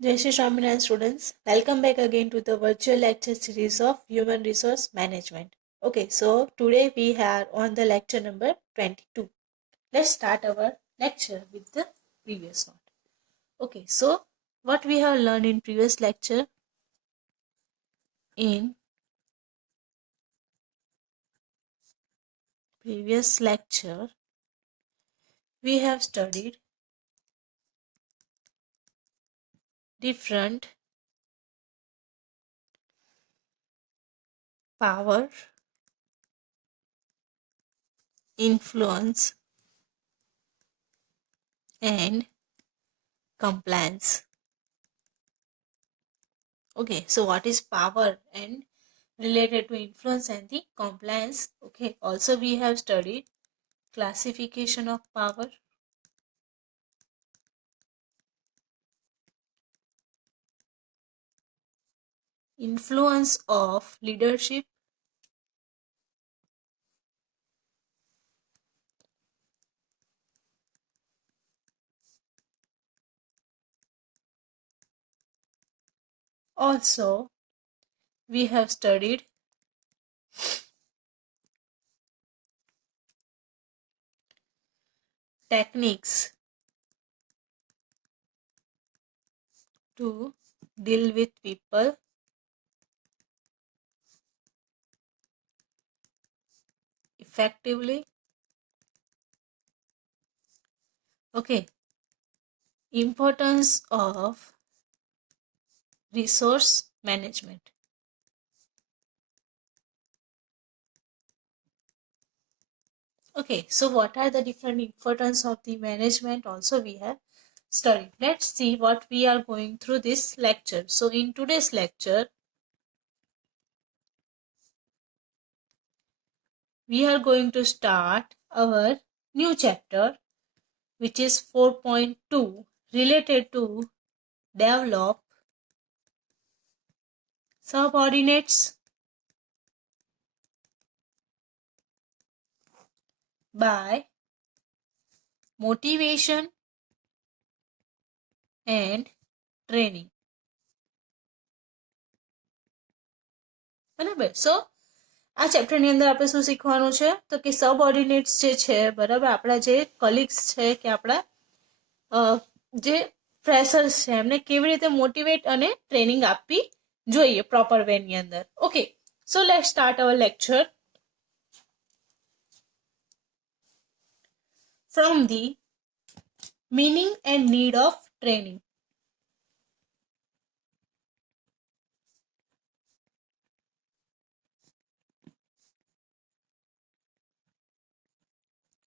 Jai Shri Swaminarayan students, welcome back again to the virtual lecture series of Human Resource Management. Okay, so today we are on the lecture number 22. Let's start our lecture with the previous one. Okay, so what we have learned in previous lecture? In previous lecture, we have studied different power, influence, and compliance. Okay, so what is power and related to influence and the compliance? Okay, also we have studied classification of power, influence of leadership, also we have studied techniques to deal with people effectively. Okay, importance of resource management. Okay, so what are the different importance of the management also we have studied. Let's see what we are going through this lecture. So in today's lecture, we are going to start our new chapter, which is 4.2, related to develop subordinates by motivation and training. બરાબર સો આ ચેપ્ટરની અંદર આપણે શું શીખવાનું છે તો કે સબઓર્ડિનેટ્સ જે છે બરાબર આપણા જે કલીગ્સ છે કે આપણા જે ફ્રેશર્સ છે એમને કેવી રીતે મોટિવેટ અને ટ્રેનિંગ આપવી જોઈએ પ્રોપર વેની અંદર. Okay, so let start our lecture from the meaning and need of training.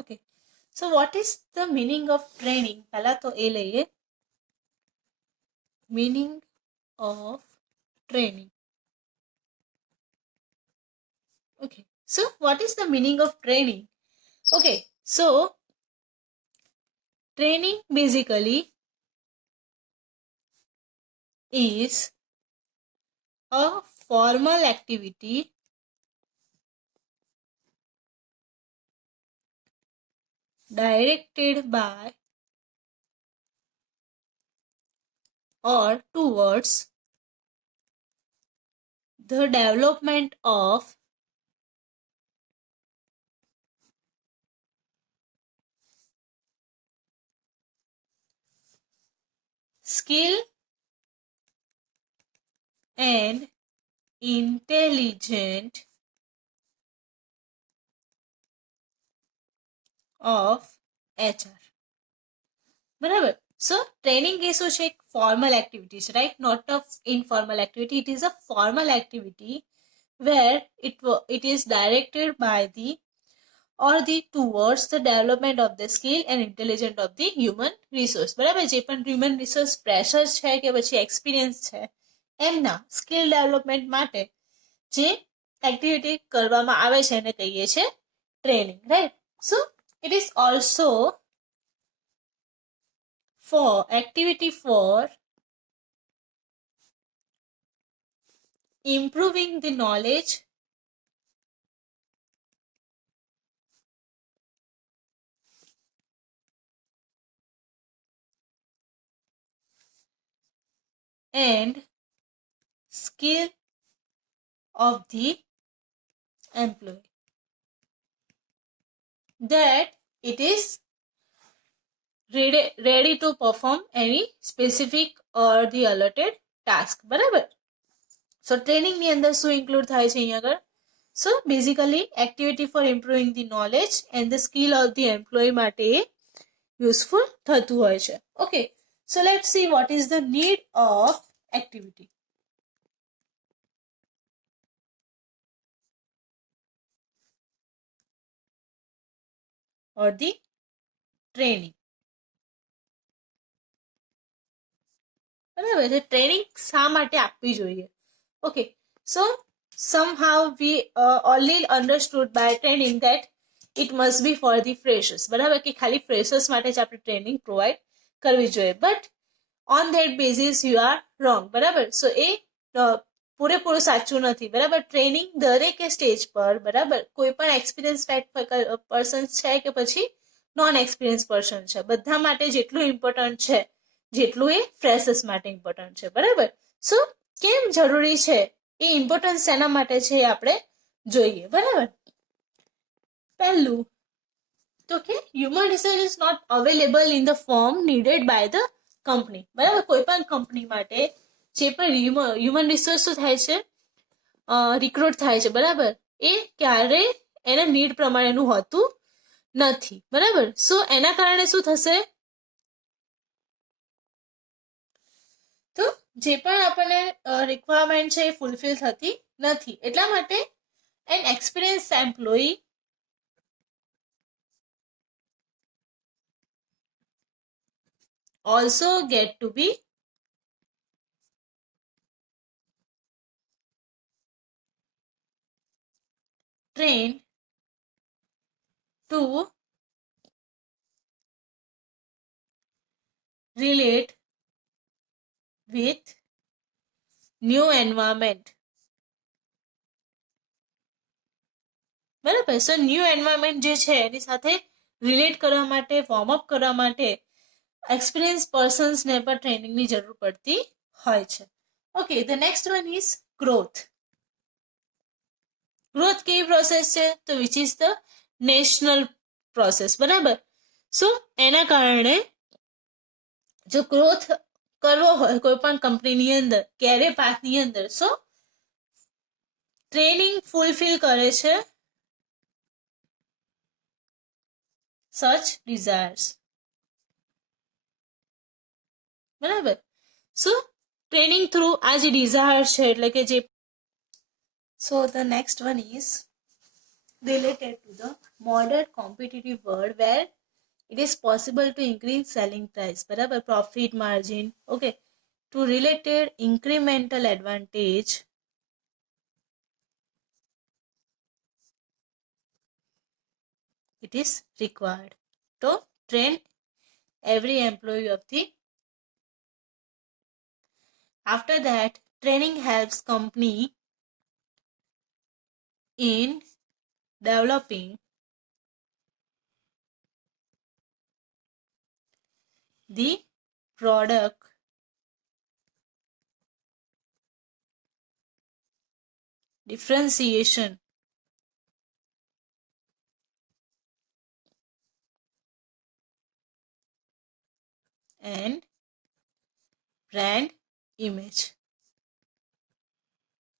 Okay, so what is the meaning of training? પહેલા તો એ લઈએ meaning of training. Okay, so what is the meaning of training? Okay, so training basically is a formal activity directed by or towards the development of skill and intelligence of HR. બરાબર, so training એ શું છે? Formal activities, right? Not a informal activity. It is a formal activity where it is directed by the or the towards the development of the skill and intelligence of the human resource. બરાબર, જે પણ human resource pressures છે કે પછી experience છે એમના skill development માટે જે activity કરવામાં આવે છે એને કહીએ છે training, right? So it is also for activity for improving the knowledge and skill of the employee, that it is ready to perform any specific or the allotted task. બરાબર. So training ની અંદર શું ઇન્ક્લુડ થાય છે અહીંયા આગળ? સો basically activity for improving the knowledge and the skill of the employ માટે યુઝફુલ થતું હોય છે. Okay, so let see what is the need of activity or the training. બરાબર છે, ટ્રેનિંગ શા માટે આપવી જોઈએ? ઓકે, સો somehow we only understood by training that it must be for the freshers. બરાબર કે ખાલી freshers માટે જ આપણે ટ્રેનિંગ પ્રોવાઈડ કરવી જોઈએ, but on that basis you are wrong. બરાબર, સો એ પૂરેપૂરું સાચું નથી. બરાબર, ટ્રેનિંગ દરેકે સ્ટેજ પર, બરાબર, કોઈ પણ એક્સપિરિયન્સ પર્સન છે કે પછી નોન એક્સપિરિયન્સ પર્સન છે, બધા માટે જેટલું ઇમ્પોર્ટન્ટ છે જેટલું એ ફ્રેશર્સ માટે ઇમ્પોર્ટન્ટ છે. બરાબર, સો કેમ જરૂરી છે, એ ઇમ્પોર્ટન્સ શેના માટે છે એ આપણે જોઈએ. બરાબર, પહેલું તો કે human resource is not available in the form needed by the company. બરાબર, કોઈ પણ કંપની માટે જે પણ હ્યુમન રિસોર્સ શું થાય છે, રિક્રુટ થાય છે, બરાબર, એ ક્યારે એના નીડ પ્રમાણેનું હોતું નથી. બરાબર, સો એના કારણે શું થશે, તો જે પણ આપણને રિક્વાયરમેન્ટ છે એ ફૂલફિલ થતી નથી. એટલા માટે an experience employee also get to be trained to relate with new environment. બરાબર, સો ન્યૂ એન્વાયરમેન્ટ જે છે એની સાથે રિલેટ કરવા માટે, વોર્મઅપ કરવા માટે એક્સપિરિયન્સ પર્સન્સને પણ ટ્રેનિંગની જરૂર પડતી હોય છે. Okay, the next one is growth. Growth કેવી પ્રોસેસ છે, તો which is the national process. બરાબર, સો એના કારણે જો ગ્રોથ કરવો હોય કોઈ પણ કંપનીની અંદર, કેરિયર પાથની અંદર, સો ટ્રેનિંગ ફૂલફિલ કરે છે such desires. બરાબર, સો ટ્રેનિંગ થ્રુ આ જે ડિઝાયર છે, એટલે કે જે, so the next one is related to the modern competitive world where it is possible to increase selling price. બરાબર, profit margin, okay, to related incremental advantage it is required to train every employee of the. After that, training helps company in developing the product differentiation and brand image.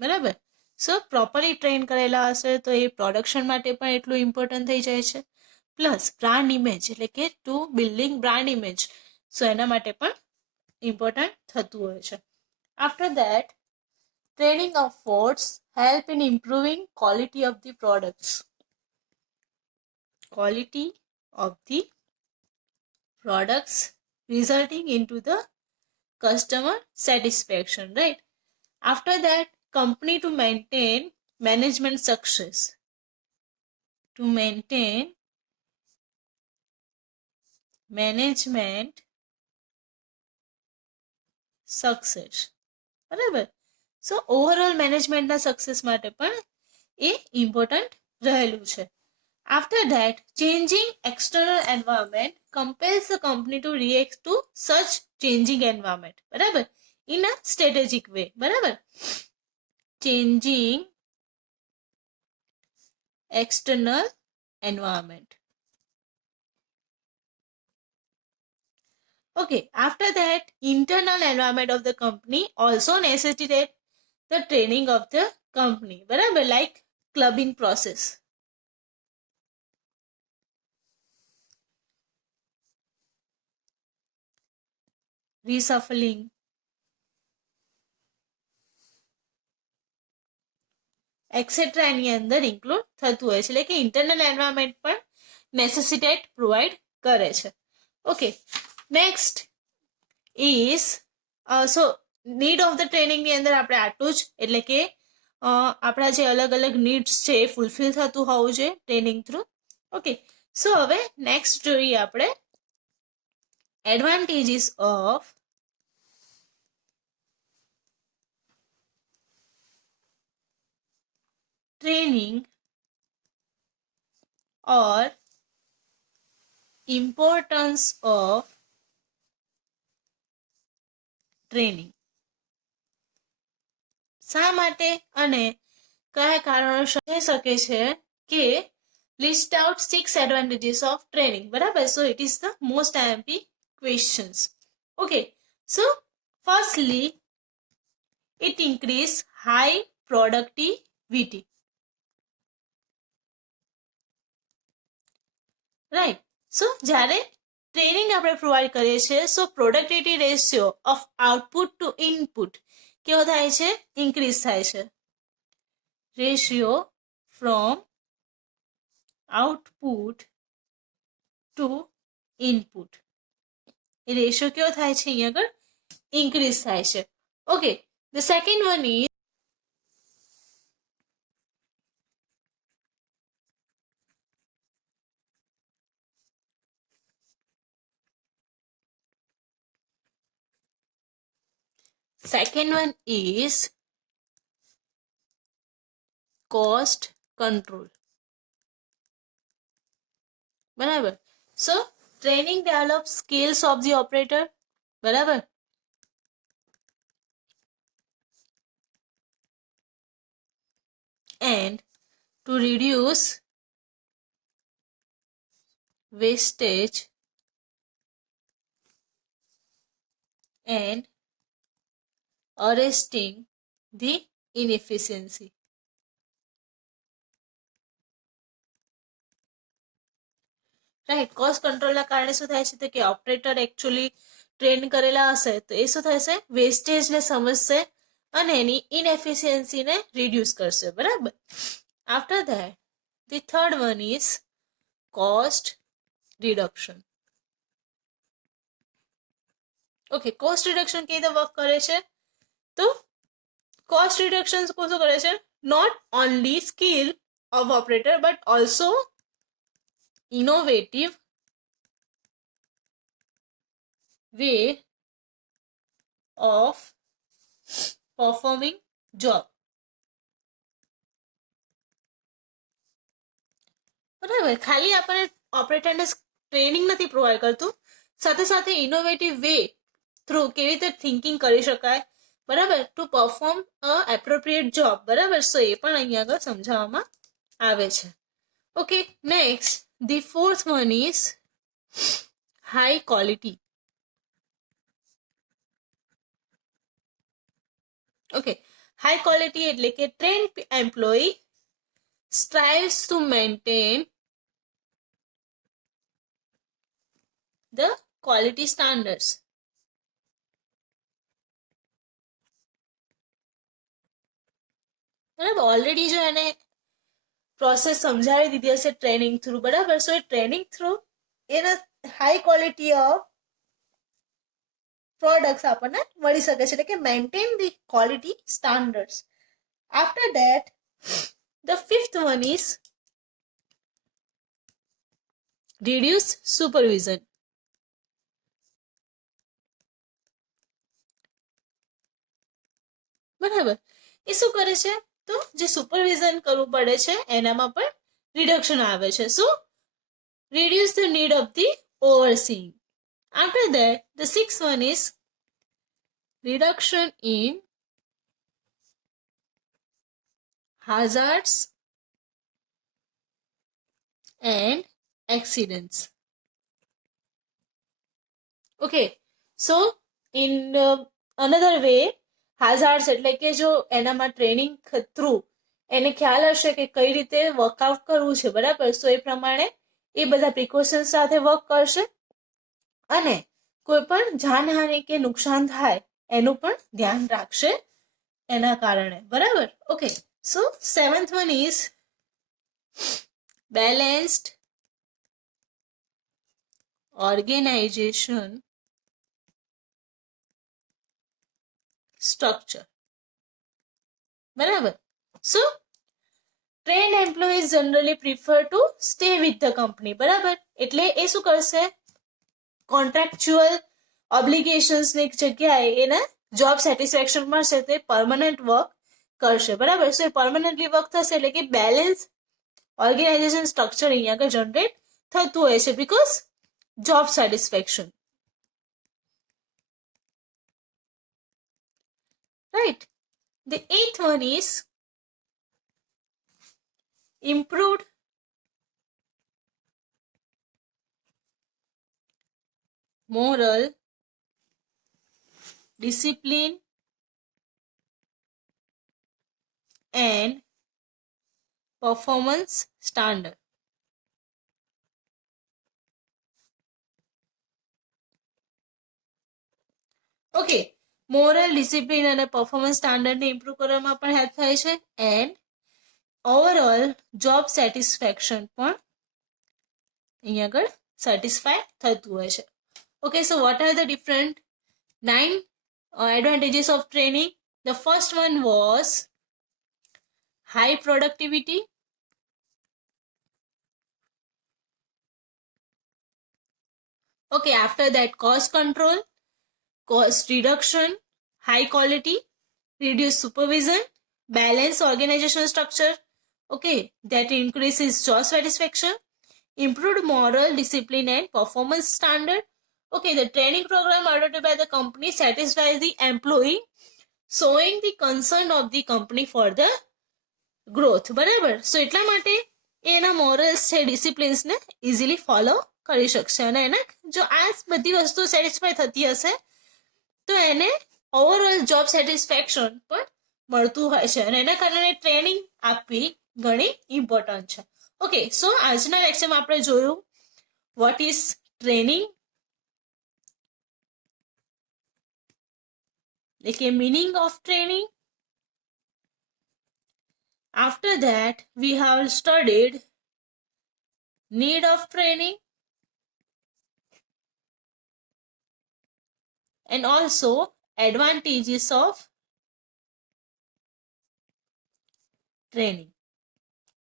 બરાબર, સો properly train કરેલા હશે તો એ પ્રોડક્શન માટે પણ એટલું ઇમ્પોર્ટન્ટ થઈ જાય છે, પ્લસ બ્રાન્ડ ઇમેજ, એટલે કે to building brand image, so એના માટે પણ ઇમ્પોર્ટન્ટ થતું હોય છે. After that, training affords help in improving quality of the products. Quality of the products resulting into the customer satisfaction, right? After that, company to maintain management success. To maintain management success. બરાબર, સો ઓવરઓલ મેનેજમેન્ટના સક્સેસ માટે પણ એ ઇમ્પોર્ટન્ટ રહેલું છે. After that, changing external environment compels the company to react to such changing environment. બરાબર, in a strategic way. બરાબર, changing external environment. Okay, after that, internal environment of the company also necessitate the training of the company. બરાબર, like clubbing process. reshuffling, etcetera એની અંદર include થતું હોય છે, એટલે કે ઇન્ટરનલ એન્વાયરમેન્ટ પણ નેસેસિટેટ પ્રોવાઈડ કરે છે. Okay, next is so need of the ટ્રેનિંગની અંદર આપણે આટલું જ, એટલે કે આપણા જે અલગ અલગ નીડ્સ છે એ ફૂલફિલ થતું હોવું જોઈએ ટ્રેનિંગ થ્રુ. ઓકે, સો હવે નેક્સ્ટ જોઈએ આપણે advantages of training or importance of training. શા માટે અને કયા કારણોસર થઈ શકે છે કે list out 6 advantages of training. બરાબર, so it is the most IMP questions. Okay, so firstly it increase high productivity. Right, so જ્યારે ટ્રેનિંગ આપણે પ્રોવાઈડ કરીએ છીએ, so productivity ratio of output to input કેવો થાય છે? ઇન્ક્રીઝ થાય છે. Ratio from output to input, એ રેશિયો કેવો થાય છે? અહીંયા આગળ ઇન્ક્રીઝ થાય છે. Okay, the second one is cost control. બરાબર, so training develop skills of the operator. બરાબર, and to reduce wastage and arresting the inefficiency. Right, cost કંટ્રોલના કારણે શું થાય છે તો કે ઓપરેટર એકચ્યુઅલી ટ્રેન કરેલા હશે તો એ શું થશે? વેસ્ટેજને સમજશે અને એની ઇનએફિશિયન્સીને રિડ્યુસ કરશે. બરાબર, after that the third one is cost reduction. Okay, cost reduction કેવી રીતે વર્ક કરે છે? તો કોસ્ટ રિડક્શન શું કરે છે? Not only skill of operator but also innovative way of performing job. બરાબર, ખાલી આપણે ઓપરેટરને ટ્રેનિંગ નથી પ્રોવાઈડ કરતું, સાથે સાથે ઇનોવેટિવ વે થ્રુ કેવી રીતે થિંકિંગ કરી શકાય, બરાબર, ટુ પરફોર્મ અ એપ્રોપ્રિએટ જોબ. બરાબર, સો એ પણ અહીંયા આગળ સમજાવવામાં આવે છે. Okay, next the fourth one is high quality. Okay, high quality એટલે કે trained employee strives to maintain the quality standards. બરાબર, ઓલરેડી જો એને પ્રોસેસ સમજાવી દીધી હશે ટ્રેનિંગ થ્રુ. બરાબર, સો એ ટ્રેનિંગ થ્રુ એના હાઈ ક્વોલિટી ઓફ પ્રોડક્ટ્સ આપણને મળી શકે છે, એટલે કે maintain the quality standards. After that the fifth one is reduce supervision. બરાબર, એ શું કરે છે તો જે સુપરવિઝન કરવું પડે છે એનામાં પણ રિડક્શન આવે છે. સો reduce the need of the overseeing. After that, the sixth one is reduction in hazards and accidents. Okay, so in another way, hazards એટલે કે જો એનામાં ટ્રેનિંગ થ્રુ એને ખ્યાલ હશે કે કઈ રીતે વર્કઆઉટ કરવું છે, બરાબર? સો એ પ્રમાણે એ બધા પ્રિકોશન સાથે વર્ક કરશે અને કોઈ પણ જાનહાનિ કે નુકસાન થાય એનું પણ ધ્યાન રાખશે એના કારણે, બરાબર? ઓકે, સો 7th one is balanced organization structure, બરાબર? So trained employees generally prefer to stay with the company, બરાબર? એટલે એ શું કરશે, કોન્ટ્રાક્ચ્યુઅલ ઓબ્લિગેશન્સ ની જગ્યાએ એને જોબ સેટિસ્ફેક્શન મળશે તો એ પરમનન્ટ વર્ક કરશે, બરાબર? સો એ પરમનન્ટલી વર્ક થશે એટલે કે બેલેન્સ ઓર્ગેનાઇઝેશન સ્ટ્રક્ચર અહીંયા આગળ જનરેટ થતું હોય છે because job satisfaction, right? The 8th one is improved moral discipline and performance standard. Okay, moral discipline અને પરફોર્મન્સ સ્ટાન્ડર્ડને ઇમ્પ્રૂવ કરવામાં પણ હેલ્પ થાય છે એન્ડ ઓવરઓલ જોબ સેટિસ્ફેક્શન પણ અહીંયા આગળ સેટિસ્ફાય થતું હોય છે. Okay, so what are the different 9 advantages of training? The first one was high productivity, okay, after that cost control, cost reduction, high quality, reduced supervision, balanced organizational structure, okay, that increases job satisfaction, improved moral discipline and performance standard. Okay, the training program adopted by the company satisfies the employee, showing the concern of the company for the growth, બરાબર? સો એટલા માટે એના મોરલ્સ છે, ડિસિપ્લિન્સને easily follow કરી શકશે અને એને જો આ બધી વસ્તુ સેટિસ્ફાય થતી હશે તો એને ઓવરઓલ જોબ સેટિસ્ફેક્શન પણ મળતું હોય છે અને એના કારણે ટ્રેનિંગ આપવી ઘણી ઇમ્પોર્ટન્ટ છે. ઓકે, સો આજના લેક્ચરમાં આપણે જોયું વોટ ઇઝ ટ્રેનિંગ, એટલે meaning of training. After that we have studied need of training and also advantages of training,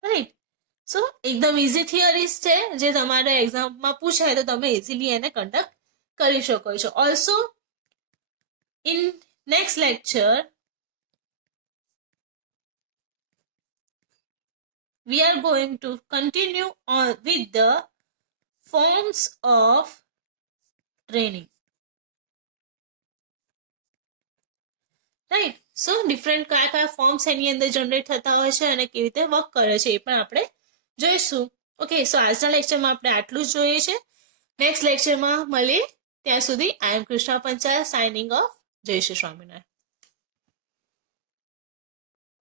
right? સો એકદમ ઇઝી થિયરીઝ છે જે તમારે એક્ઝામમાં પૂછાય તો તમે ઇઝીલી એને કન્ડક્ટ કરી શકો છો. Also in next lecture we are going to continue on with the forms of training, right? સો ડિફરન્ટ કયા કયા ફોર્મ્સ એની અંદર જનરેટ થતા હોય છે અને કેવી રીતે વર્ક કરે છે એ પણ આપણે જોઈશું. ઓકે, સો આજના લેક્ચરમાં આપણે આટલું જ જોઈએ છે. નેક્સ્ટ લેક્ચરમાં મળીએ, ત્યાં સુધી આઈ એમ કૃષ્ણા પંચાલ સાઇનિંગ ઓફ. જય શ્રી સ્વામિનારાયણ.